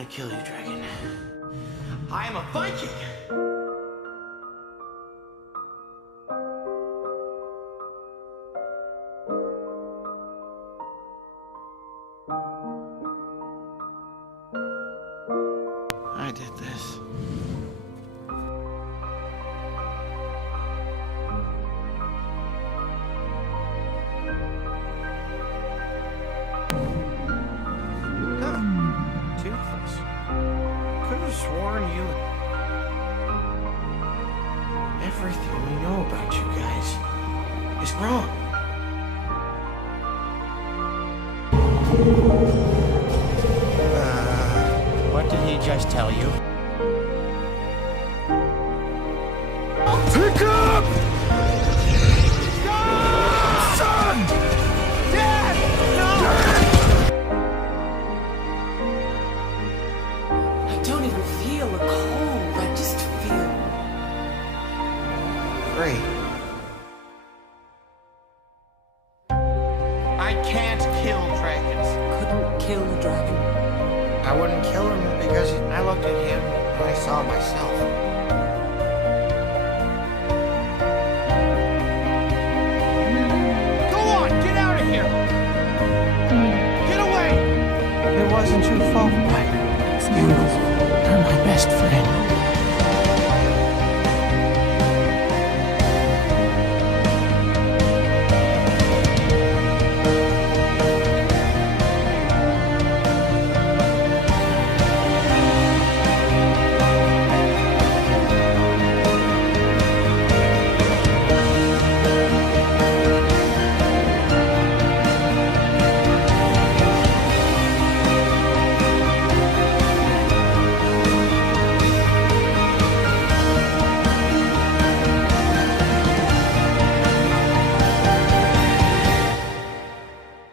gonna kill you, dragon. I am a Viking! I did this. Toothless. Could have sworn you... Everything we know about you guys is wrong. What did he just tell you? Pick up! Son! Dad! No! I don't even feel a cold. I just feel... Great. I can't kill dragons. Couldn't kill a dragon. I wouldn't kill him because I looked at him and I saw myself.